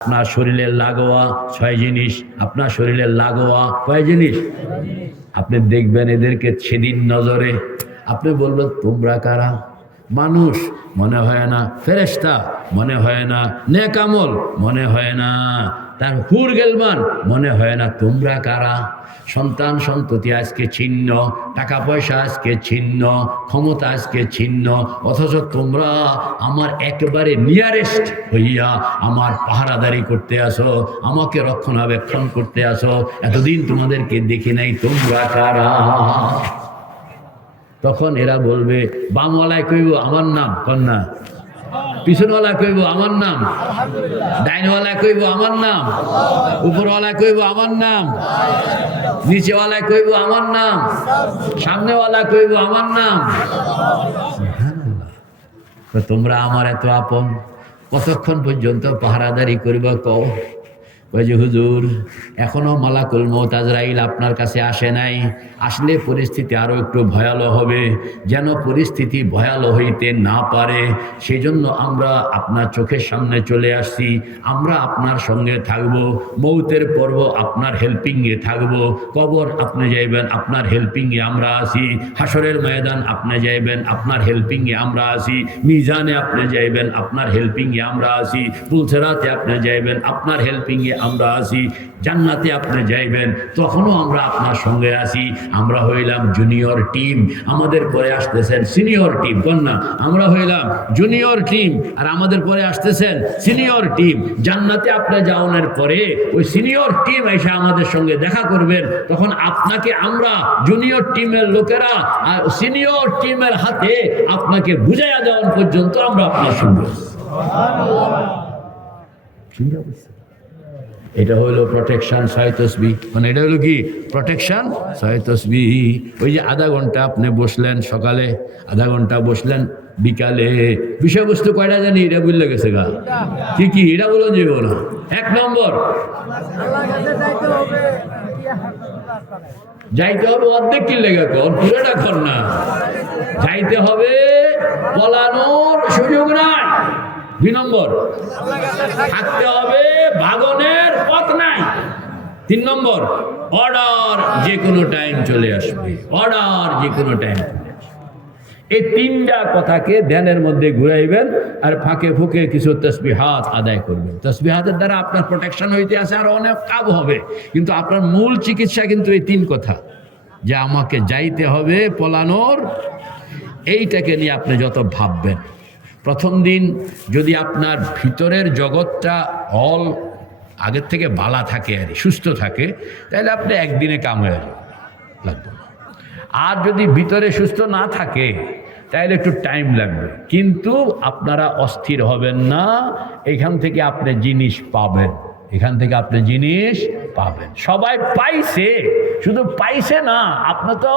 আপনার শরীরের লাগোয়া ছয় জিনিস, আপনার শরীরের লাগোয়া কয় জিনিস? আপনি দেখবেন এদেরকে ছেদিন নজরে। আপনি বলবেন, তোমরা কারা? মানুষ মনে হয় না ফেরেস্তা মনে হয় না নেকামল, মনে হয় না তার হুর গেলমান, মনে হয় না তোমরা কারা? সন্তান সন্ততি আজকে ছিন্ন, টাকা পয়সা আজকে ছিন্ন, ক্ষমতা আজকে ছিন্ন, অথচ তোমরা আমার একেবারে নিয়ারেস্ট হইয়া আমার পাহারাদারি করতে আসো, আমাকে রক্ষণাবেক্ষণ করতে আসো, এতদিন তোমাদেরকে দেখি নাই তোমরা কারা? তখন এরা বলবে, বামওয়ালায় কইব আমার নাম, কন্যা। পিছনওয়ালা কইব আমার নাম। ডাইনওয়ালা কইব আমার নাম। উপরওয়ালা কইব আমার নাম। নিচেওয়ালা কইব আমার নাম। সামনেওয়ালা কইব আমার নাম। তোমরা আমার এত আপন, কতক্ষণ পর্যন্ত পাহারাদারি করিবা কও? ওই যে হুজুর, এখনও মালাকুল মৌত আজরাইল আপনার কাছে আসে নাই। আসলে পরিস্থিতি আরও একটু ভয়ালো হবে। যেন পরিস্থিতি ভয়ালো হইতে না পারে, সেজন্য আমরা আপনার চোখের সামনে চলে আসছি। আমরা আপনার সঙ্গে থাকব মৌতের পর্ব আপনার হেল্পিংয়ে থাকব। কবর আপনি যাইবেন, আপনার হেল্পিংয়ে আমরা আসি হাসরের ময়দান আপনি যাইবেন, আপনার হেল্পিংয়ে আমরা আসি মিজানে আপনি যাইবেন, আপনার হেল্পিংয়ে আমরা আসি পুলসেরাতে আপনি যাইবেন, আপনার হেল্পিংয়ে আমরা আসি জান্নাতে আপনি যাইবেন, তখনও আমরা আপনার সঙ্গে আসি আমরা হইলাম জুনিয়র টিম আমাদের পরে আসতেছেন সিনিয়র টিম কন্যা আমরা হইলাম জুনিয়র টিম আর আমাদের পরে আসতেছেন সিনিয়র টিম জান্নাতে আপনি যাওয়ানোর পরে ওই সিনিয়র টিম এসে আমাদের সঙ্গে দেখা করবেন। তখন আপনাকে আমরা জুনিয়র টিমের লোকেরা আর সিনিয়র টিমের হাতে আপনাকে বুঝাইয়া দেওয়ার পর্যন্ত আমরা আপনার সঙ্গে আছি। এটা হলো প্রোটেকশন ছয় তসবি মানে এটা হলো কি? প্রোটেকশন ছয় তসবি ওই যে আধা ঘণ্টা আপনি বসলেন সকালে, আধা ঘণ্টা বসলেন বিকালে। বিষয়বস্তু কয়টা জানি? এটা বুঝলে গেছে গা। কি কি? এটা বলো যাব না এক নম্বর। যাইতে হবে অর্ধেক কি লেগে কর? পুরোটা কর না। যাইতে হবে পলানোর সুযোগ নাই। দুই নম্বর, থাকতে হবে ভাগনের পথ নাই। তিন নম্বর অর্ডার যে কোনো টাইম চলে আসবে। অর্ডার যে কোনো টাইম এই তিনটা কথাকে ধ্যানের মধ্যে ঘুরাইবেন আর ফাঁকে ফুঁকে কিছু তসবিহাত আদায় করবেন। তসবিহাতের দ্বারা আপনার প্রোটেকশন হইতে আসে আর অনেক কাজ হবে। কিন্তু আপনার মূল চিকিৎসা কিন্তু এই তিন কথা। যে আমাকে যাইতে হবে পলানোর, এইটাকে নিয়ে আপনি যত ভাববেন। প্রথম দিন যদি আপনার ভিতরের জগৎটা অল আগের থেকে বালা থাকে আর সুস্থ থাকে, তাহলে আপনি একদিনে কাম হয়ে যাবেন, লাগবে। আর যদি ভিতরে সুস্থ না থাকে, তাহলে একটু টাইম লাগবে কিন্তু আপনারা অস্থির হবেন না, এখান থেকে আপনি জিনিস পাবেন, এখান থেকে আপনি জিনিস পাবেন সবাই পাইছে, শুধু পাইছে না আপনি তো